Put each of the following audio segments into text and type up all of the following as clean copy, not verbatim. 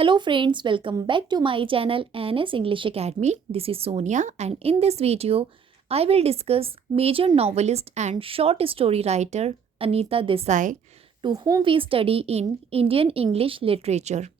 Hello friends, welcome back to my channel NS English Academy. This is Sonia and in this video I will discuss major novelist and short story writer Anita Desai, to whom we study in Indian English literature.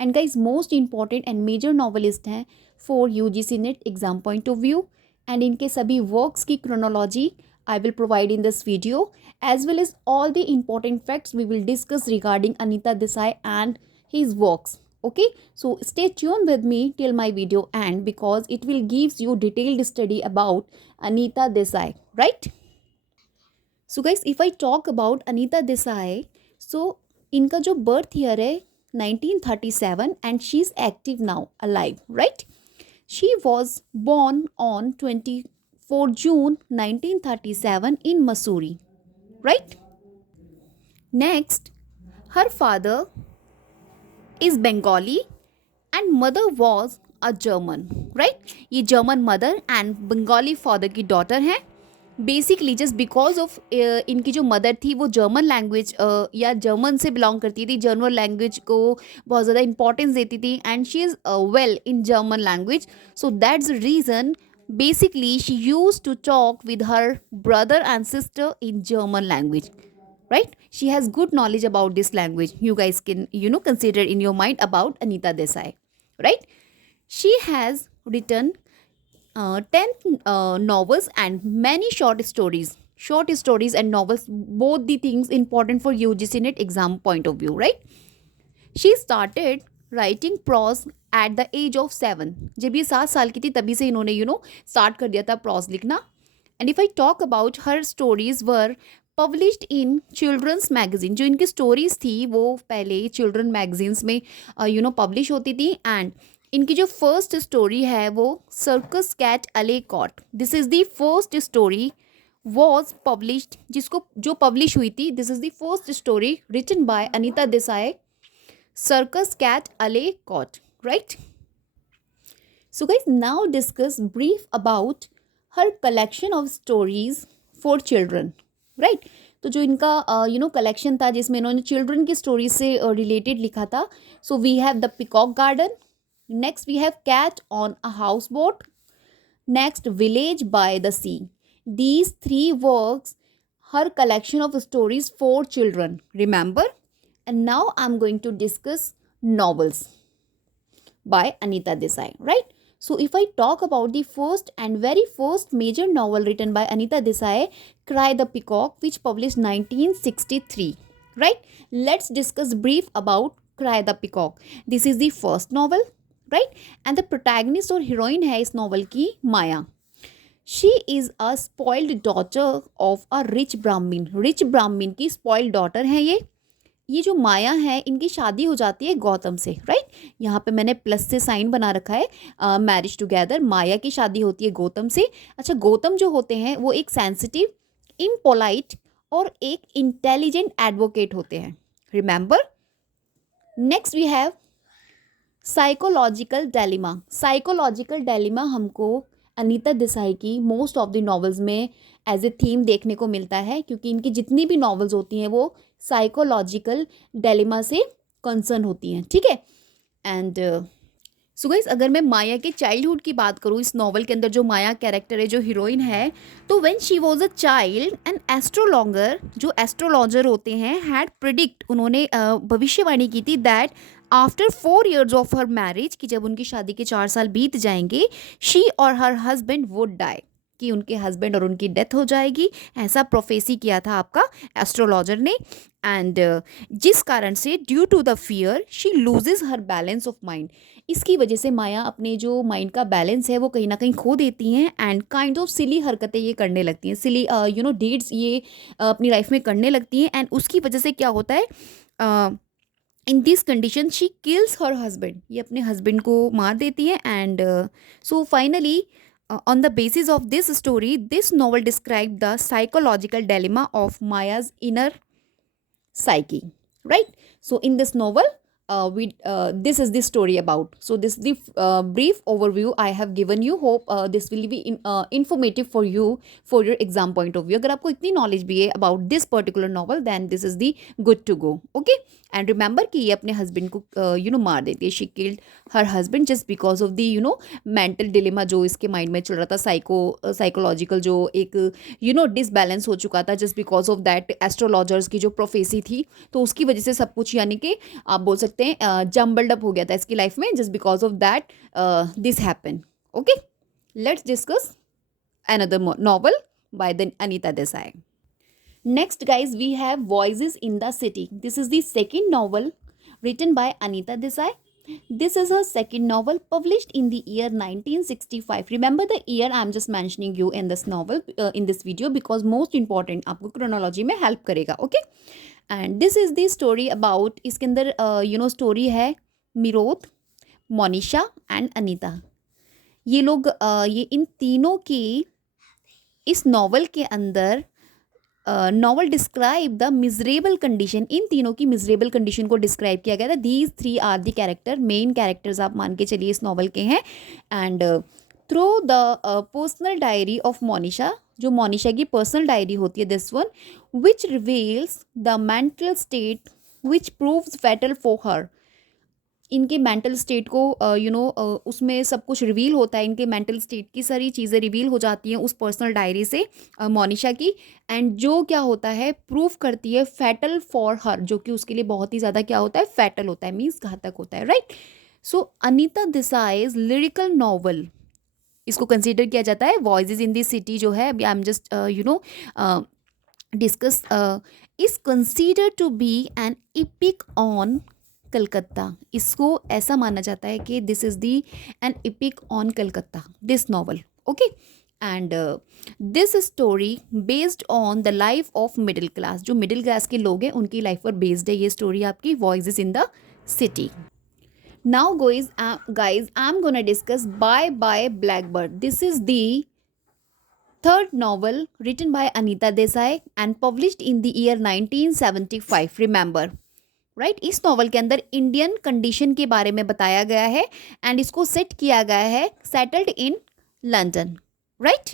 And guys, most important and major novelist हैं for UGC NET exam point of view, and इनके सभी works की chronology I will provide in this video, as well as all the important facts we will discuss regarding Anita Desai and his works. Okay, so stay tuned with me till my video end, because it will gives you detailed study about Anita Desai, right? So guys, if I talk about Anita Desai, so इनका जो birth year है 1937 and she's active now, alive, right? She was born on 24 June 1937 in Missouri, right? Next, her father is Bengali and mother was a German, right? ये German mother and Bengali father की daughter हैं. Basically just because of इनकी जो mother थी वो German language या German से belong करती थी, जर्मन लैंग्वेज को बहुत ज़्यादा इंपॉर्टेंस देती थी, and she is well in German language. So that's the reason basically she used to talk with her brother and sister in German language, right? She has good knowledge about this language. You guys can consider in your mind about Anita Desai, right? She has written 10 novels and many short stories and novels, both the things important for UGC NET exam point of view, right? She started writing prose at the age of 7. जब ये 7 साल की थी तभी से इन्होंने start कर दिया था prose लिखना. And if I talk about her stories were published in children's magazine. जो इनकी stories थी वो पहले children magazines में publish होती थी. And इनकी जो फर्स्ट स्टोरी है वो circus cat alley cat, this is the first story was published, जिसको जो पब्लिश हुई थी. This is the first story written by Anita Desai, circus cat alley cat, right? So guys, now discuss brief about her collection of stories for children, right? तो जो इनका collection था जिसमें इन्होंने चिल्ड्रन की स्टोरी से रिलेटेड लिखा था. So we have the peacock garden. Next, we have Cat on a Houseboat. Next, Village by the Sea. These three works, her collection of stories for children. Remember? And now I'm going to discuss novels by Anita Desai, right? So if I talk about the first and very first major novel written by Anita Desai, Cry the Peacock, which published 1963, right? Let's discuss brief about Cry the Peacock. This is the first novel, right? And the protagonist और heroine है इस novel की Maya. She is a spoiled daughter of a rich Brahmin की spoiled daughter है ये जो माया है इनकी शादी हो जाती है गौतम से, राइट? यहाँ पे मैंने प्लस से साइन बना रखा है, मैरिज टुगेदर. माया की शादी होती है गौतम से. अच्छा, गौतम जो होते हैं वो एक सेंसिटिव, इम्पोलाइट और एक इंटेलिजेंट एडवोकेट होते हैं. Remember? Next we have psychological dilemma हमको अनीता देसाई की मोस्ट ऑफ द नॉवेल्स में एज ए थीम देखने को मिलता है, क्योंकि इनकी जितनी भी नॉवेल्स होती हैं वो साइकोलॉजिकल डेलिमा से कंसर्न होती हैं, ठीक है? एंड सो गाइस, अगर मैं माया के चाइल्डहुड की बात करूँ, इस नॉवल के अंदर जो माया कैरेक्टर है, जो हीरोइन है, तो when she was a child an astrologer, जो एस्ट्रोलॉजर होते हैं, हैड प्रिडिक्ट, उन्होंने भविष्यवाणी की थी that after 4 years of her marriage, कि जब उनकी शादी के 4 साल बीत जाएंगे, शी और हर हस्बैंड वुड डाई, कि उनके हस्बैंड और उनकी डेथ हो जाएगी. ऐसा प्रोफेसी किया था आपका एस्ट्रोलॉजर ने. एंड जिस कारण से due to the fear she loses her balance of mind, इसकी वजह से माया अपने जो माइंड का बैलेंस है वो कहीं ना कहीं खो देती हैं. एंड काइंड ऑफ सिली हरकतें ये करने लगती हैं, सिली डीड्स ये अपनी लाइफ में करने लगती हैं. एंड उसकी वजह से क्या होता है, in this condition she kills her husband, ये अपने हस्बैंड को मार देती है. And so finally on the basis of this story, this novel described the psychological dilemma of Maya's inner psyche, right? So in this novel, this is the story about. So this is the brief overview I have given you. Hope this will be informative for you for your exam point of view. अगर आपको इतनी knowledge भी है about this particular novel, then this is the good to go. Okay, and remember कि ये अपने husband को मार देती है. She killed her husband just because of the mental dilemma जो इसके mind में चल रहा था, psychological जो एक disbalance हो चुका था just because of that astrologers की जो prophecy थी, तो उसकी वजह से सब कुछ यानी कि आप बोल सकते हैं जम्बल्ड अप हो गया था इसकी लाइफ में just because of that this happen. Okay, let's discuss another novel by the Anita Desai. Next guys we have voices in the city. This is the second novel written by Anita Desai. This is her second novel published in the year 1965. Remember the year I am just mentioning you in this novel, in this video, because most important आपको chronology में help करेगा. Okay, and this is the story about, इसके अंदर story है मिरोत, Monisha and Anita. ये लोग ये इन तीनों की इस नॉवल के अंदर novel describe the miserable condition. इन तीनों की मिजरेबल कंडीशन को डिस्क्राइब किया गया था. These three are the character, main characters आप मान के चलिए इस नॉवल के हैं. And through the personal diary of Monisha, जो मोनिशा की पर्सनल डायरी होती है, this one which reveals the mental state which proves fatal for her. इनके मेंटल स्टेट को उसमें सब कुछ रिवील होता है. इनके मेंटल स्टेट की सारी चीज़ें रिवील हो जाती हैं उस पर्सनल डायरी से मोनिशा की. एंड जो क्या होता है प्रूफ करती है फैटल फॉर हर, जो कि उसके लिए बहुत ही ज़्यादा क्या होता है, फैटल होता है, मीन्स घातक होता है. Right. So Anita Desai's lyrical novel इसको कंसिडर किया जाता है. वॉइसेस इन दिस सिटी जो है, I am just discuss, is consider to be an epic on Calcutta. इसको ऐसा माना जाता है कि this is the an epic on Calcutta, this novel. Okay, and this story based on the life of middle class. जो middle class के लोग हैं उनकी लाइफ पर बेस्ड है ये स्टोरी आपकी, voices in the city. Now guys, I'm gonna discuss Bye Bye Blackbird. This is the third novel written by Anita Desai and published in the year 1975. Remember, right. इस novel के अंदर Indian condition के बारे में बताया गया है and इसको सेट किया गया है settled in London. Right.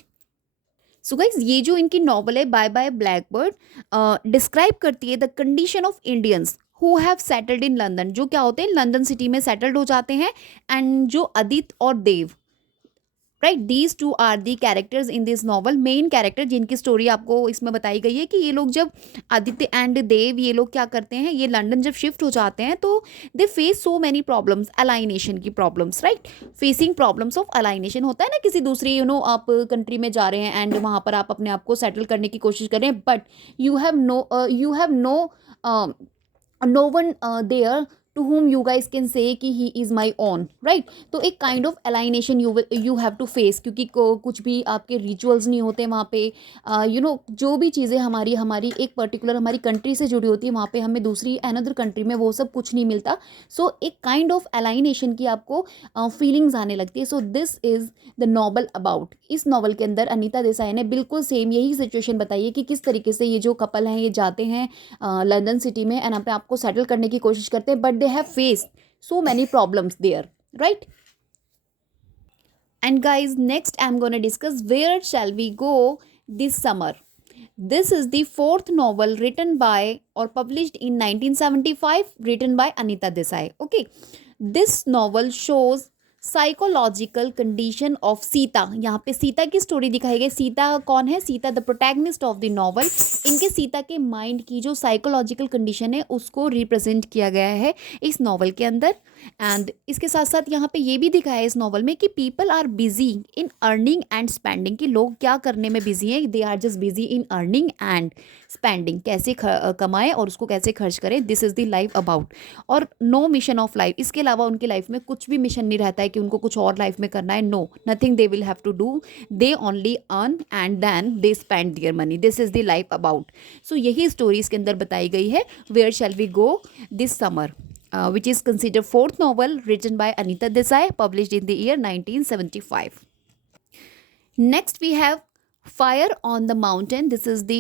So guys, ये जो इनकी नॉवल है बाय बाय ब्लैकबर्ड डिस्क्राइब करती है the condition of Indians who have settled in London. जो क्या होते हैं, लंदन सिटी में सेटल्ड हो जाते हैं. एंड जो अदित और Dev, right, these two are the characters in this novel. Main character जिनकी स्टोरी आपको इसमें बताई गई है कि ये लोग जब आदित्य एंड देव ये लोग क्या करते हैं, ये लंदन जब शिफ्ट हो जाते हैं तो they face so many problems, alienation की problems. Right, facing problems of alienation होता है ना, किसी दूसरी आप कंट्री में जा रहे हैं एंड वहाँ पर आप अपने आप को सेटल करने की कोशिश कर रहे हैं, but you have no one there to whom you guys can say कि he is my own. right. तो एक kind of alienation you have to face, क्योंकि कुछ भी आपके rituals नहीं होते वहाँ पे. जो भी चीज़ें हमारी एक पर्टिकुलर हमारी कंट्री से जुड़ी होती है, वहाँ पे हमें दूसरी अनदर कंट्री में वो सब कुछ नहीं मिलता. सो एक काइंड ऑफ alienation की आपको फीलिंग्स आने लगती है. सो this is the novel about. इस नॉवल के अंदर अनीता देसाई ने बिल्कुल सेम यही सिचुएशन बताई है कि किस तरीके से ये जो कपल हैं ये जाते हैं लंदन सिटी में एंड अपने आप को सेटल करने की कोशिश करते हैं, but they have faced so many problems there. Right. And guys, next I'm going to discuss where shall we go this summer. This is the fourth novel written by or published in 1975, written by Anita Desai. Okay, this novel shows psychological condition of Sita. यहाँ पे सीता की story दिखाई गई. सीता कौन है? Sita the protagonist of the novel. इनके सीता के mind की जो साइकोलॉजिकल कंडीशन है उसको रिप्रेजेंट किया गया है इस नॉवल के अंदर. एंड इसके साथ साथ यहाँ पे ये भी दिखाया है इस नॉवल में कि people are busy in earning and spending. कि लोग क्या करने में बिजी हैं, they are just busy in earning and spending. कैसे कमाएं और उसको कैसे खर्च करें. This is the life about. और नो मिशन ऑफ लाइफ. इसके अलावा उनकी लाइफ में कुछ भी मिशन नहीं रहता है कि उनको कुछ और लाइफ में करना है. No, nothing they will have to do. They only earn and then they spend their money. This is the life about. So यही स्टोरी इसके अंदर बताई गई है, where shall we go this summer, which is considered fourth novel written by Anita Desai, published in the year 1975. Next we have Fire on the Mountain. This is the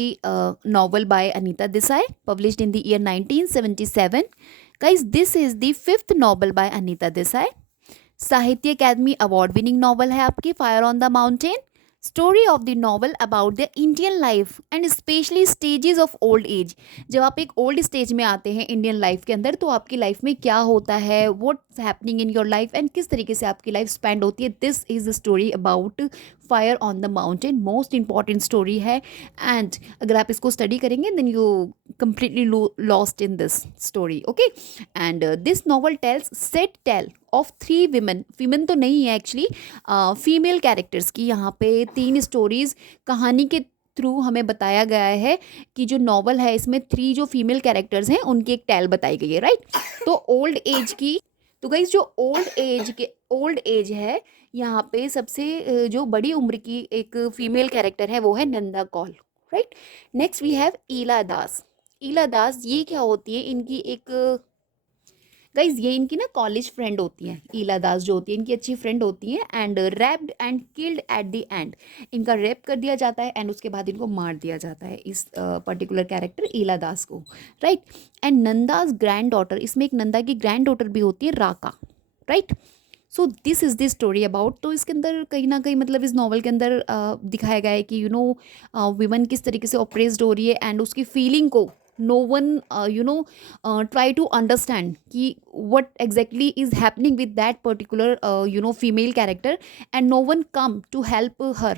novel by Anita Desai, published in the year 1977. Guys this is the fifth novel bye Anita Desai. साहित्य अकादमी award winning novel है आपकी fire on the mountain. Story of the novel about the Indian life and specially stages of old age. जब आप एक old stage में आते हैं Indian life के अंदर, तो आपकी लाइफ में क्या होता है, what's happening in your life and किस तरीके से आपकी लाइफ स्पेंड होती है। This is the story about fire on the mountain. Most important story है, एंड अगर आप इसको स्टडी करेंगे then you completely lost in this story. Okay, and this novel tells set tell of three women तो नहीं है actually, female characters की यहाँ पे तीन स्टोरीज कहानी के थ्रू हमें बताया गया है कि जो नॉवल है इसमें थ्री जो फीमेल कैरेक्टर्स हैं उनकी एक टेल बताई गई है, राइट। तो ओल्ड एज की, तो गाइस जो ओल्ड एज है यहाँ पे सबसे जो बड़ी उम्र की एक फीमेल कैरेक्टर है वो है Nanda Kaul, right. Next we have Ila Das. Ila Das ये क्या होती है, इनकी एक गाइज ये इनकी ना कॉलेज फ्रेंड होती हैं। ईला दास जो होती है इनकी अच्छी फ्रेंड होती हैं, and wrapped and killed at the end. इनका रेप कर दिया जाता है एंड उसके बाद इनको मार दिया जाता है, इस पर्टिकुलर कैरेक्टर ईला दास को, right. And Nanda's granddaughter, इसमें एक नंदा की ग्रैंड डॉटर भी होती है Raka, right. So this is the story about. तो इसके अंदर कहीं ना कहीं मतलब इस नॉवल के अंदर दिखाया गया है कि विमन किस तरीके से ऑपरेस्ड हो रही है, एंड उसकी फीलिंग को no one try to understand कि what exactly is happening with that particular female character, and no one come to help her,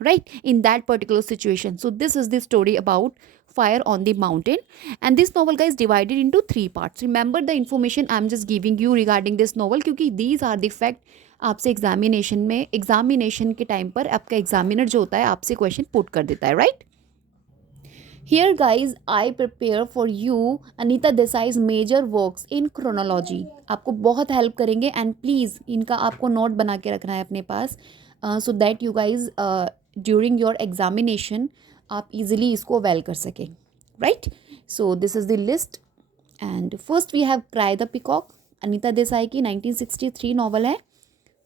right, in that particular situation. So this is the story about fire on the mountain, and this novel guys divided into three parts. Remember the information I'm just giving you regarding this novel, क्योंकि these are the fact आपसे examination के time पर आपका examiner जो होता है आपसे question put कर देता है, right. Here guys I prepare for you Anita Desai's major works in chronology. आपको बहुत हेल्प करेंगे, एंड प्लीज़ इनका आपको नोट बना के रखना है अपने पास, so that you guys during your examination आप इजीली इसको वेल कर सकें, right. So this is the list, and first we have cry the peacock, Anita Desai की 1963 नॉवल है।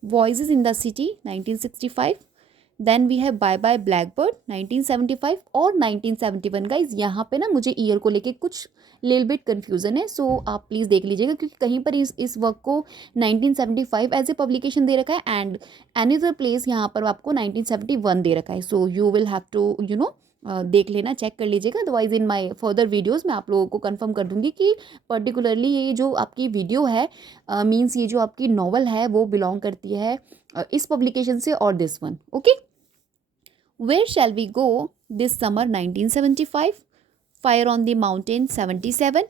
Voices in the city 1965। Then we have bye bye blackbird 1975 और 1971। Guys यहाँ पे ना मुझे ईयर को लेके कुछ लिल बिट कन्फ्यूज़न है, सो आप प्लीज़ देख लीजिएगा, क्योंकि कहीं पर इस वर्क को 1975 एज ए पब्लिकेशन दे रखा है, एंड अनदर प्लेस यहाँ पर आपको 1971 दे रखा है। So you will have to देख लेना, चेक कर लीजिएगा, otherwise in my further videos मैं आप लोगों को कंफर्म कर दूंगी कि पर्टिकुलरली ये जो आपकी वीडियो है मींस ये जो आपकी नॉवल है वो बिलोंग करती है इस पब्लिकेशन से और this one, okay. Where shall we go this summer 1975, fire on the mountain 77,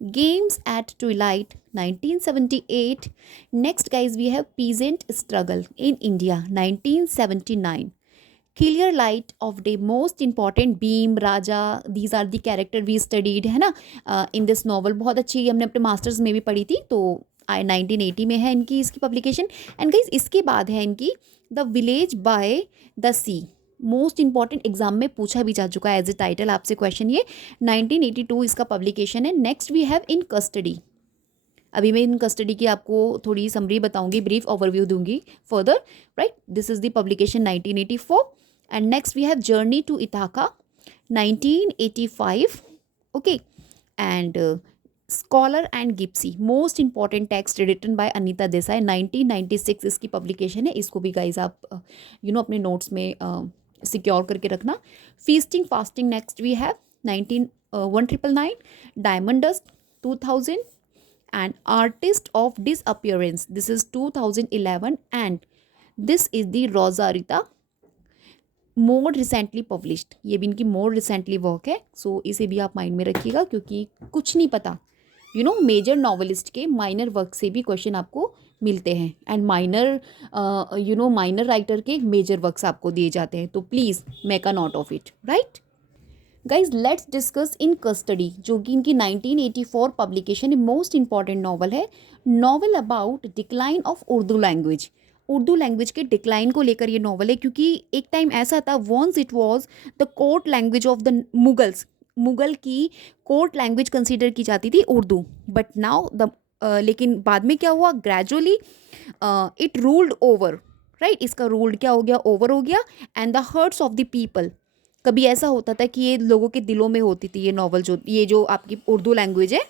games at twilight 1978। Next guys we have peasant struggle in India 1979, clear light of day, most important Bim Raja, these are the character we studied, है ना, इन this novel. बहुत अच्छी हमने अपने masters में भी पढ़ी थी, तो 1980 में है इनकी इसकी पब्लिकेशन। एंड गाइज इसके बाद है इनकी the village by the sea, most important exam में पूछा भी जा चुका है एज ए टाइटल आपसे क्वेश्चन, ये 1982 इसका पब्लिकेशन है। Next we have in custody, अभी मैं इन कस्टडी की आपको थोड़ी समरी बताऊंगी, ब्रीफ ओवरव्यू दूंगी further, right. This is the publication 1984। And next we have journey to Ithaca 1985, okay. And scholar and gypsy, most important text written by Anita Desai 1996 इसकी publication है। इसको भी गाइज आप अपने नोट्स में सिक्योर करके रखना। Feasting fasting next we have 1999, diamond dust 2000, and artist of disappearance, this is 2011, and this is the Rosa Rita, more recently published, ये भी इनकी more recently वर्क है, सो इसे भी आप माइंड में रखिएगा, क्योंकि कुछ नहीं पता मेजर नॉवलिस्ट के माइनर वर्क से भी क्वेश्चन आपको मिलते हैं, एंड माइनर राइटर के मेजर वर्क्स आपको दिए जाते हैं, तो please make a note of it, right. Guys let's discuss in custody, जो कि इनकी 1984 पब्लिकेशन मोस्ट इंपॉर्टेंट नॉवल है। Novel about decline of Urdu language, Urdu language के डिक्लाइन को लेकर ये नॉवल है, क्योंकि एक टाइम ऐसा था once it was the court language of the Mughals, Mughal की कोर्ट लैंग्वेज कंसीडर की जाती थी उर्दू, बट नाउ लेकिन बाद में क्या हुआ, gradually it ruled over, right. इसका रूल्ड क्या हो गया, ओवर हो गया, and the hearts of the people, कभी ऐसा होता था कि ये लोगों के दिलों में होती थी ये नॉवल, जो ये जो आपकी उर्दू लैंग्वेज है,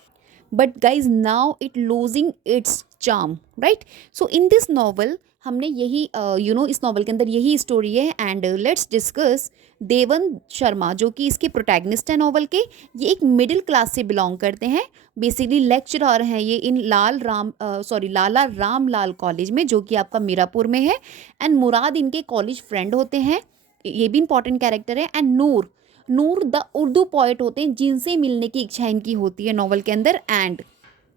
but guys now it losing its charm, right. So in this novel हमने यही इस नॉवल के अंदर यही स्टोरी है. एंड लेट्स डिस्कस देवन शर्मा जो कि इसके प्रोटैगनिस्ट हैं नॉवल के. ये एक मिडिल क्लास से बिलोंग करते हैं. बेसिकली लेक्चरर हैं ये इन लाला राम लाल कॉलेज में, जो कि आपका मीरापुर में है. एंड मुराद इनके कॉलेज फ्रेंड होते हैं, ये भी इंपॉर्टेंट कैरेक्टर है. And Noor Noor the Urdu poet होते हैं जिनसे मिलने की इच्छा इनकी होती है नॉवल के अंदर. एंड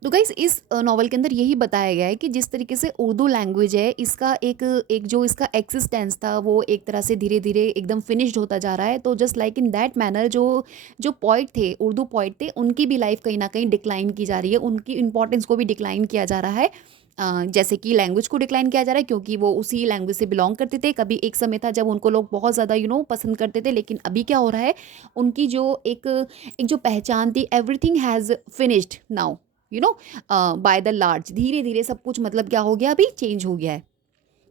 तो गाइस इस नॉवल के अंदर यही बताया गया है कि जिस तरीके से उर्दू लैंग्वेज है इसका एक जो इसका एक्सिस्टेंस था वो एक तरह से धीरे धीरे एकदम फिनिश्ड होता जा रहा है. तो just like in that manner जो जो पोइट थे, उर्दू पोइट थे, उनकी भी लाइफ कहीं ना कहीं डिक्लाइन की जा रही है, उनकी इंपॉर्टेंस को भी डिक्लाइन किया जा रहा है. जैसे कि लैंग्वेज को डिक्लाइन किया जा रहा है क्योंकि वो उसी लैंग्वेज से बिलोंग करते थे. कभी एक समय था जब उनको लोग बहुत ज़्यादा पसंद करते थे, लेकिन अभी क्या हो रहा है, उनकी जो एक जो पहचान थी, everything has finished now by the large. धीरे धीरे सब कुछ मतलब क्या हो गया, अभी चेंज हो गया है.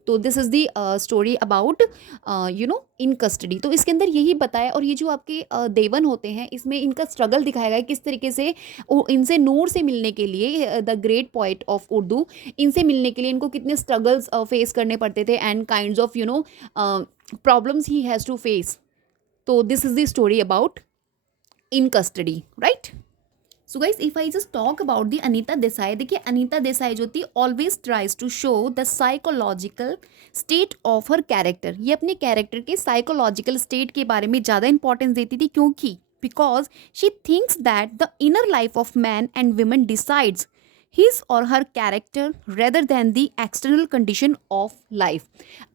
तो this is the story about in custody. तो इसके अंदर यही बताया. और ये जो आपके देवन होते हैं इसमें इनका स्ट्रगल दिखाया गया है किस तरीके से इनसे नूर से मिलने के लिए, the great poet of Urdu, इनसे मिलने के लिए इनको कितने स्ट्रगल्स फेस करने पड़ते थे and kinds of problems he has to face. तो this is the story about in custody, right. So guys if I just talk about the Anita Desai, देखिए अनीता देसाई जो थी always tries to show the psychological state of her character. ये अपने character के psychological state के बारे में ज़्यादा इंपॉर्टेंस देती थी, क्योंकि because she thinks that the inner life of man and women decides his और her character rather than the external condition of life.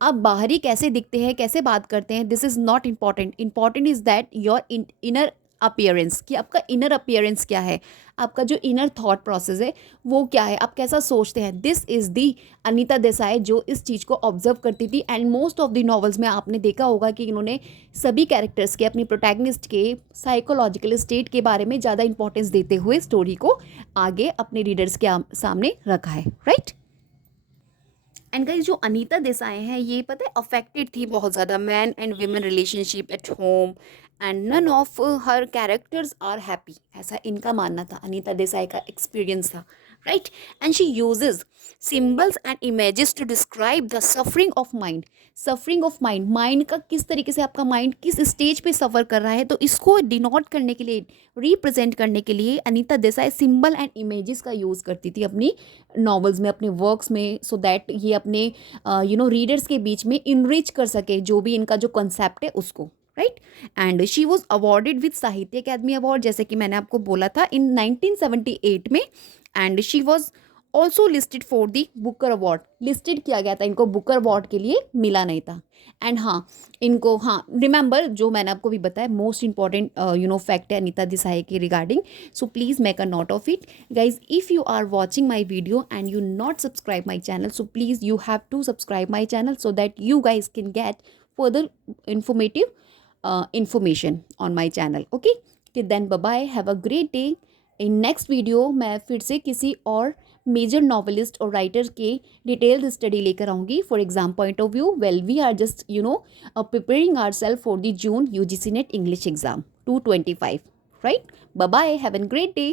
आप बाहरी कैसे दिखते हैं, कैसे बात करते हैं, this is not important. Important is that your inner appearance, कि आपका इनर अपीयरेंस क्या है, आपका जो इनर थॉट प्रोसेस है वो क्या है, आप कैसा सोचते हैं. दिस इज़ दी अनीता देसाई जो इस चीज़ को ऑब्जर्व करती थी. And most of the novels में आपने देखा होगा कि इन्होंने सभी कैरेक्टर्स के, अपनी प्रोटैगनिस्ट के साइकोलॉजिकल स्टेट के बारे में ज़्यादा इंपॉर्टेंस देते हुए स्टोरी को आगे अपने रीडर्स के सामने रखा है, राइट. एंड गाइस जो अनीता देसाई हैं ये पता है अफेक्टेड थी बहुत ज़्यादा man and women relationship at home and none of her characters are happy, ऐसा इनका मानना था. अनीता देसाई का एक्सपीरियंस था, right. And she uses symbols and images to describe the suffering of mind. Suffering of mind, mind का किस तरीके से आपका माइंड किस स्टेज पे सफ़र कर रहा है, तो इसको डिनोट करने के लिए, रिप्रेजेंट करने के लिए Anita Desai symbol and images का यूज़ करती थी अपनी नॉवेल्स में, अपने वर्क्स में, सो दैट ये अपने रीडर्स के बीच में इनरिच कर सके जो भी इनका जो कॉन्सेप्ट है उसको, right. And she was awarded with साहित्य अकादमी अवार्ड, जैसे कि मैंने आपको बोला था, इन 1978 में. And she was also listed for the Booker award, listed किया गया था, इनको बुकर अवार्ड के लिए मिला नहीं था. एंड रिमेंबर जो मैंने आपको भी बताया, मोस्ट इंपॉर्टेंट फैक्ट है अनीता देसाई के regarding. So please make a note of it guys. If you are watching my video and you not subscribe my channel, so please you have to subscribe my channel so that you guys can get further informative information on my channel. Okay, till then bye bye, have a great day. In next video मैं फिर से किसी और major novelist और writer के detailed study लेकर आऊँगी for exam point of view. Well we are just preparing ourselves for the June UGC NET English exam 225, right? Bye bye, have a great day.